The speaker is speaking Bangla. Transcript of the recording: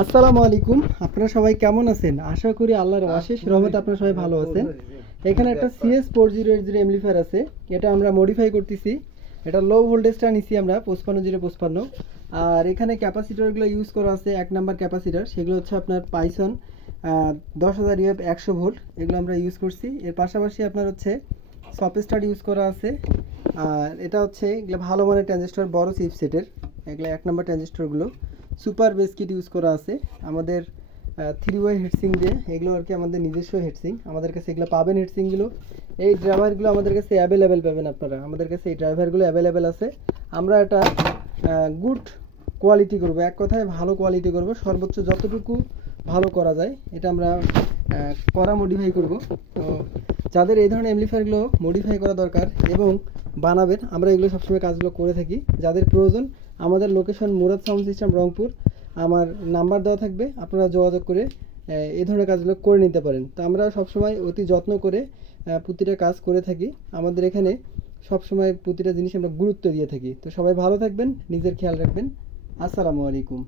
আসসালামু আলাইকুম। আপনারা সবাই কেমন আছেন? আশা করি আল্লাহর অশেষ রহমতে আপনারা সবাই ভালো আছেন। এখানে একটা CS4080 এমপ্লিফায়ার আছে, এটা আমরা মডিফাই করতেছি। এটা লো ভোল্টেজটা নিছি আমরা 55 আর এখানে ক্যাপাসিটরগুলো ইউজ করা আছে। এক নাম্বার ক্যাপাসিটর, সেগুলো হচ্ছে আপনার পাইথন 10,000 ইউএফ 100 ভোল্ট, এগুলো আমরা ইউজ করছি। এর পাশাপাশি আপনার হচ্ছে সপস্টার ইউজ করা আছে। আর এটা হচ্ছে এগুলো ভালো মানের ট্রানজিস্টর, বড় চিপসেটের, এগুলো এক নাম্বার ট্রানজিস্টরগুলো। সুপার বেস কিট ইউজ করা আছে আমাদের 3 ওয়ে হেডসিং দিয়ে, এগুলো আর কি আমাদের নিজস্ব হেডসিং। আমাদের কাছে এগুলো পাবেন হেডসিংগুলো, এই ড্রাইভারগুলো আমাদের কাছে অ্যাভেলেবেল পাবেন আপনারা। আমাদের কাছে এই ড্রাইভারগুলো অ্যাভেলেবেল আছে। আমরা এটা গুড কোয়ালিটি করব, এক কথায় ভালো কোয়ালিটি করব, সর্বোচ্চ যতটুকু ভালো করা যায় এটা আমরা করা মডিফাই করব। তো যাদের এই ধরনের অ্যাম্পলিফায়ারগুলো মডিফাই করা দরকার এবং বানাবেন, আমরা এগুলো সবসময় কাজগুলো করে থাকি। যাদের প্রয়োজন, আমাদের location Murad sound system, Rangpur. আমার নাম্বার দেওয়া থাকবে, আপনারা যোগাযোগ করে এই ধরনের কাজগুলো করে নিতে পারেন। তো আমরা সবসময় অতি যত্ন করে প্রতিটা কাজ করে থাকি। আমাদের এখানে সবসময় প্রতিটা জিনিস আমরা গুরুত্ব দিয়ে থাকি। তো সবাই ভালো থাকবেন, নিজের খেয়াল রাখবেন। আসসালামু আলাইকুম।